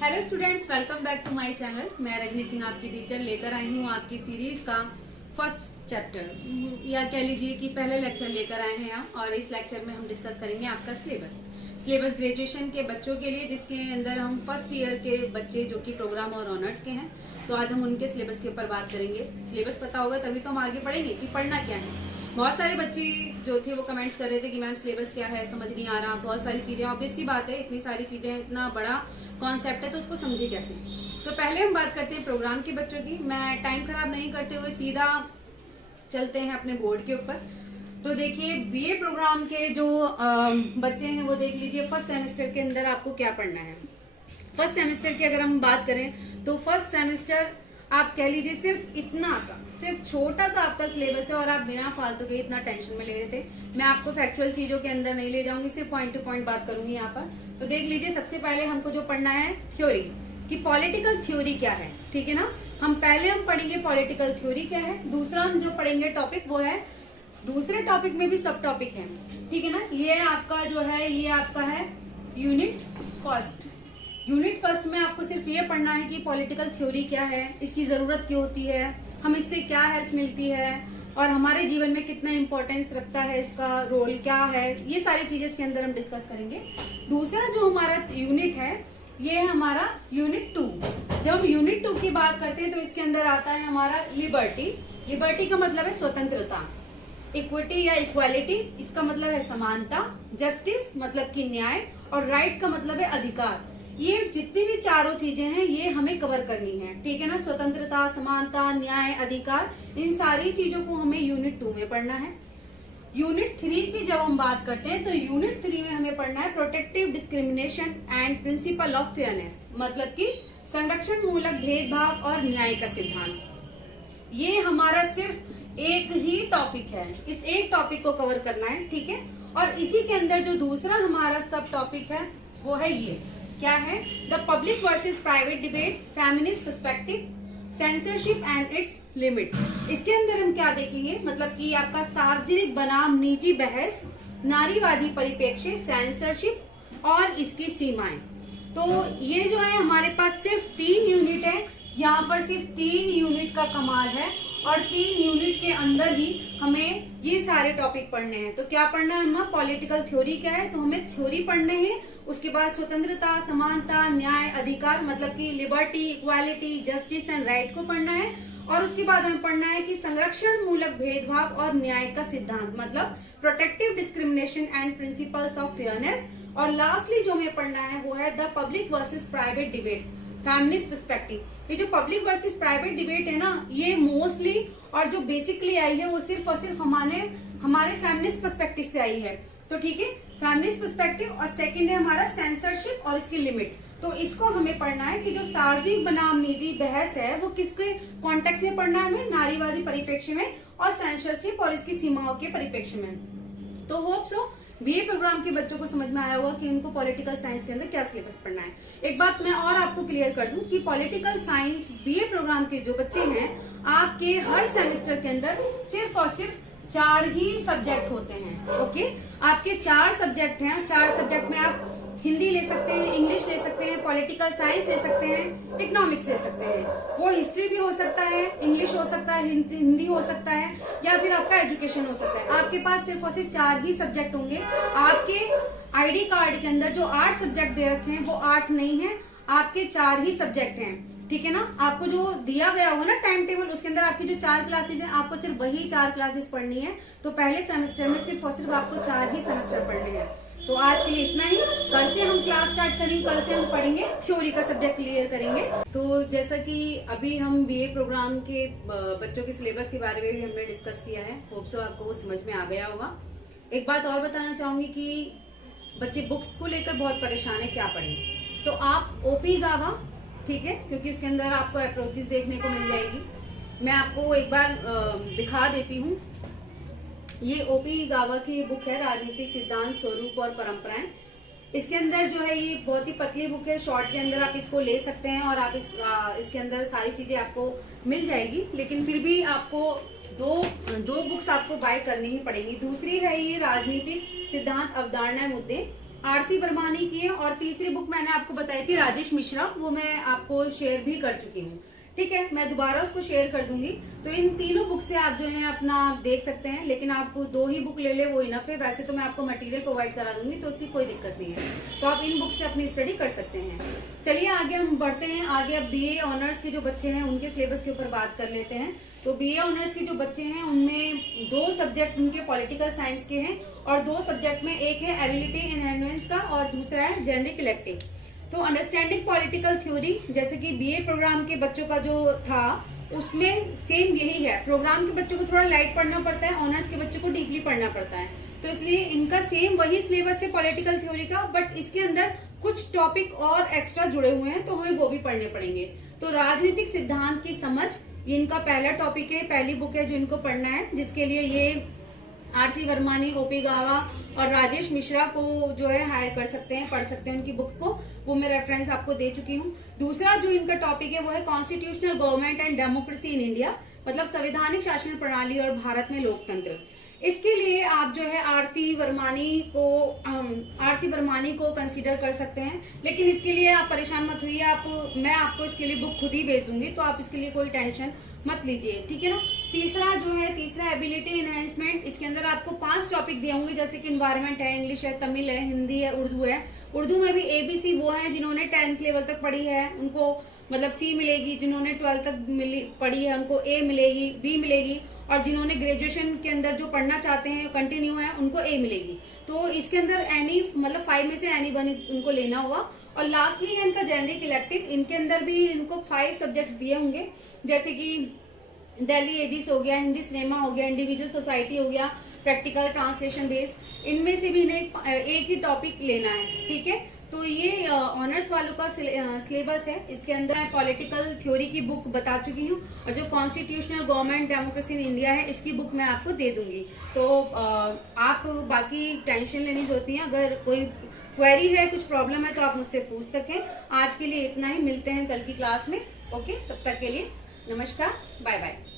Hello students, welcome back to my channel. मैं रजनी सिंह आपकी teacher लेकर आई हूँ आपकी सीरीज का फर्स्ट चैप्टर या कह लीजिए कि पहले लेक्चर लेकर आए हैं हम। और इस लेक्चर में हम डिस्कस करेंगे आपका सिलेबस ग्रेजुएशन के बच्चों के लिए, जिसके अंदर हम फर्स्ट ईयर के बच्चे जो कि प्रोग्राम और ऑनर्स के हैं, तो आज हम उनके सिलेबस के ऊपर बात करेंगे। सिलेबस पता होगा तभी तो हम आगे पढ़ेंगे कि पढ़ना क्या है। बहुत सारे बच्चे जो थे वो कमेंट्स कर रहे थे कि मैम सिलेबस क्या है, समझ नहीं आ रहा। बहुत सारी चीजें, ऑब्वियस सी बात है, इतनी सारी चीजें, इतना बड़ा कॉन्सेप्ट है तो उसको समझे कैसे। तो पहले हम बात करते हैं प्रोग्राम के बच्चों की। मैं टाइम खराब नहीं करते हुए सीधा चलते हैं अपने बोर्ड के ऊपर। तो देखिए, बीए प्रोग्राम के जो बच्चे हैं वो देख लीजिए फर्स्ट सेमेस्टर के अंदर आपको क्या पढ़ना है। फर्स्ट सेमेस्टर की अगर हम बात करें तो फर्स्ट सेमेस्टर आप कह लीजिए सिर्फ इतना सा, सिर्फ छोटा सा आपका सिलेबस है और आप बिना फालतू के इतना टेंशन में ले रहे थे। मैं आपको फैक्चुअल चीजों के अंदर नहीं ले जाऊंगी, सिर्फ पॉइंट टू पॉइंट बात करूंगी यहाँ पर। तो देख लीजिए, सबसे पहले हमको जो पढ़ना है थ्योरी, कि पॉलिटिकल थ्योरी क्या है, ठीक है ना। हम पढ़ेंगे पॉलिटिकल थ्योरी क्या है। दूसरा हम जो पढ़ेंगे टॉपिक वो है, दूसरे टॉपिक में भी सब टॉपिक है, ठीक है ना। ये आपका जो है, ये आपका है यूनिट फर्स्ट। यूनिट फर्स्ट में आपको सिर्फ ये पढ़ना है कि पॉलिटिकल थ्योरी क्या है, इसकी जरूरत क्यों होती है, हम इससे क्या हेल्प मिलती है और हमारे जीवन में कितना इंपॉर्टेंस रखता है, इसका रोल क्या है, ये सारी चीजें इसके अंदर हम डिस्कस करेंगे। दूसरा जो हमारा यूनिट है ये है हमारा यूनिट 2। जब हम यूनिट 2 की बात करते हैं तो इसके अंदर आता है हमारा लिबर्टी। लिबर्टी का मतलब है स्वतंत्रता। इक्विटी या इक्वालिटी, इसका मतलब है समानता। जस्टिस मतलब कि न्याय, और राइट का मतलब है अधिकार। ये जितनी भी चारों चीजें हैं ये हमें कवर करनी है, ठीक है ना। स्वतंत्रता, समानता, न्याय, अधिकार, इन सारी चीजों को हमें यूनिट 2 में पढ़ना है। यूनिट 3 की जब हम बात करते हैं तो यूनिट 3 में हमें पढ़ना है protective discrimination and principle of fairness, मतलब कि संरक्षण मूलक भेदभाव और न्याय का सिद्धांत। ये हमारा सिर्फ एक ही टॉपिक है, इस एक टॉपिक को कवर करना है, ठीक है। और इसी के अंदर जो दूसरा हमारा सब टॉपिक है वो है ये क्या है, the public versus private debate, feminist perspective, censorship and it's limits. इसके अंदर हम क्या देखेंगे, मतलब कि आपका सार्वजनिक बनाम निजी बहस, नारीवादी परिप्रेक्ष्य, सेंसरशिप और इसकी सीमाएं। तो ये जो है हमारे पास सिर्फ 3 यूनिट है। यहाँ पर सिर्फ 3 यूनिट का कमाल है और 3 यूनिट के अंदर ही हमें ये सारे टॉपिक पढ़ने हैं। तो क्या पढ़ना है हमें, पॉलिटिकल थ्योरी क्या है, तो हमें थ्योरी पढ़ने हैं। उसके बाद स्वतंत्रता, समानता, न्याय, अधिकार, मतलब कि liberty, equality, justice and right को पढ़ना है। और उसके बाद हमें पढ़ना है कि संरक्षण मूलक भेदभाव और न्याय का सिद्धांत, मतलब protective discrimination and principles of fairness. और लास्टली जो हमें पढ़ना है वो है the public versus private debate, feminist perspective. ये जो पब्लिक वर्सेस प्राइवेट डिबेट है ना, ये मोस्टली और जो बेसिकली आई है वो सिर्फ और सिर्फ हमारे फेमिनिस्ट पर्सपेक्टिव से आई है। तो ठीक है, फेमिनिस्ट पर्सपेक्टिव। और सेकंड है हमारा सेंसरशिप और इसकी लिमिट। तो इसको हमें पढ़ना है कि जो सार्वजनिक बनाम निजी बहस है वो किसके कॉन्टेक्स्ट में पढ़ना है हमें, नारीवादी परिप्रेक्ष्य में, और सेंसरशिप और इसकी सीमाओं के परिप्रेक्ष्य में। तो होप सो बीए प्रोग्राम के बच्चों को समझ में आया होगा कि उनको पॉलिटिकल साइंस के अंदर क्या सिलेबस पढ़ना है। एक बात मैं और आपको क्लियर कर दूं कि पॉलिटिकल साइंस बीए प्रोग्राम के जो बच्चे हैं, आपके हर सेमेस्टर के अंदर सिर्फ और सिर्फ 4 ही सब्जेक्ट होते हैं। ओके, आपके 4 सब्जेक्ट हैं। 4 सब्जेक्ट में आप हिंदी ले सकते हैं, इंग्लिश ले सकते हैं, पॉलिटिकल साइंस ले सकते हैं, इकोनॉमिक्स ले सकते हैं। वो हिस्ट्री भी हो सकता है, इंग्लिश हो सकता है, हिंदी हो सकता है, या फिर आपका एजुकेशन हो सकता है। आपके पास सिर्फ और सिर्फ 4 ही सब्जेक्ट होंगे। आपके आईडी कार्ड के अंदर जो 8 सब्जेक्ट दे रखे हैं वो 8 नहीं है, आपके 4 ही सब्जेक्ट हैं, ठीक है ना। आपको जो दिया गया होगा ना टाइम टेबल, उसके अंदर आपकी जो 4 क्लासेस हैं, आपको सिर्फ वही 4 क्लासेस पढ़नी है। तो पहले सेमेस्टर में सिर्फ और सिर्फ आपको 4 ही सेमेस्टर पढ़ने हैं। तो आज के लिए इतना ही। कल से हम क्लास स्टार्ट करेंगे, कल से हम पढ़ेंगे थ्योरी का सब्जेक्ट क्लियर करेंगे। तो जैसा कि अभी हम बीए प्रोग्राम के बच्चों के सिलेबस के बारे में भी हमने डिस्कस किया है, होप सो आपको वो समझ में आ गया होगा। एक बात और बताना चाहूंगी कि बच्चे बुक्स को लेकर बहुत परेशान है, क्या पढ़ें। तो आप ओपी गावा, ठीक है, क्योंकि उसके अंदर आपको अप्रोचेस देखने को मिल जाएगी। मैं आपको एक बार दिखा देती हूँ। ये ओपी गावा की बुक है, राजनीतिक सिद्धांत, स्वरूप और परंपराएं। इसके अंदर जो है ये बहुत ही पतली बुक है, शॉर्ट के अंदर आप इसको ले सकते हैं और आप इसके अंदर सारी चीजें आपको मिल जाएगी। लेकिन फिर भी आपको दो बुक्स आपको बाय करनी ही पड़ेगी। दूसरी है ये राजनीतिक सिद्धांत, अवधारणाएं, मुद्दे। आरसी बरमानी की है, और तीसरी बुक मैंने आपको बताई थी राजेश मिश्रा, वो मैं आपको शेयर भी कर चुकी हूँ। ठीक है, मैं दोबारा उसको शेयर कर दूंगी। तो इन तीनों बुक से आप जो है अपना देख सकते हैं, लेकिन आप 2 ही बुक ले ले वो इनफ है। वैसे तो मैं आपको मटेरियल प्रोवाइड करा दूंगी, तो उसकी कोई दिक्कत नहीं है, तो आप इन बुक से अपनी स्टडी कर सकते हैं। चलिए आगे हम बढ़ते हैं। आगे अब बीए ऑनर्स के जो बच्चे हैं उनके सिलेबस के ऊपर बात कर लेते हैं। तो बीए ऑनर्स के जो बच्चे हैं उनमें 2 सब्जेक्ट उनके पॉलिटिकल साइंस के हैं, और 2 सब्जेक्ट में एक है एबिलिटी एनहांसमेंट का और दूसरा है जेनरिक इलेक्टिव। तो अंडरस्टैंडिंग पॉलिटिकल थ्योरी, जैसे कि बीए प्रोग्राम के बच्चों का जो था उसमें सेम यही है। प्रोग्राम के बच्चों को थोड़ा लाइट पढ़ना पड़ता है, ऑनर्स के बच्चों को डीपली पढ़ना पड़ता है, तो इसलिए इनका सेम वही सिलेबस है पॉलिटिकल थ्योरी का, बट इसके अंदर कुछ टॉपिक और एक्स्ट्रा जुड़े हुए हैं, तो हमें वो भी पढ़ने पड़ेंगे। तो राजनीतिक सिद्धांत की समझ, ये इनका पहला टॉपिक है, पहली बुक है जो इनको पढ़ना है, जिसके लिए ये आरसी वर्मानी, ओपी गावा और राजेश मिश्रा को जो है हायर कर सकते हैं, पढ़ सकते हैं उनकी बुक को, वो मैं रेफरेंस आपको दे चुकी हूँ। दूसरा जो इनका टॉपिक है वो है constitutional government and democracy in India, मतलब संवैधानिक शासन प्रणाली और भारत में लोकतंत्र। इसके लिए आप जो है आरसी वर्मानी को कंसीडर कर सकते हैं, लेकिन इसके लिए आप परेशान मत होइए, मैं आपको इसके लिए बुक खुद ही भेज दूंगी, तो आप इसके लिए कोई टेंशन मत लीजिए, ठीक है ना। तीसरा एबिलिटी एनहांसमेंट, इसके अंदर आपको 5 टॉपिक दिए होंगे, जैसे कि इन्वायरमेंट है, इंग्लिश है, तमिल है, हिंदी है, उर्दू है। उर्दू में भी एबीसी वो है जिन्होंने 10th लेवल तक पढ़ी है उनको मतलब सी मिलेगी, जिन्होंने 12th तक पढ़ी है उनको ए मिलेगी, बी मिलेगी, और जिन्होंने ग्रेजुएशन के अंदर जो पढ़ना चाहते हैं कंटिन्यू है उनको ए मिलेगी। तो इसके अंदर एनी मतलब 5 में से एनी 1 उनको लेना होगा। और लास्टली है इनका जेनरिक इलेक्टिव, इनके अंदर भी इनको 5 सब्जेक्ट दिए होंगे, जैसे कि दिल्ली एजिस हो गया, हिंदी सिनेमा हो गया, इंडिविजुअल सोसाइटी हो गया, प्रैक्टिकल ट्रांसलेशन बेस, इनमें से भी इन्हें एक ही टॉपिक लेना है, ठीक है। तो ये ऑनर्स वालों का सिलेबस है। इसके अंदर मैं पॉलिटिकल थ्योरी की बुक बता चुकी हूँ, और जो constitutional government democracy in India है इसकी बुक मैं आपको दे दूंगी। तो आप बाकी टेंशन लेनी होती है, अगर कोई क्वेरी है, कुछ प्रॉब्लम है, तो आप मुझसे पूछ सकें। आज के लिए इतना ही, मिलते हैं कल की क्लास में। ओके, तब तक के लिए नमस्कार, बाय बाय।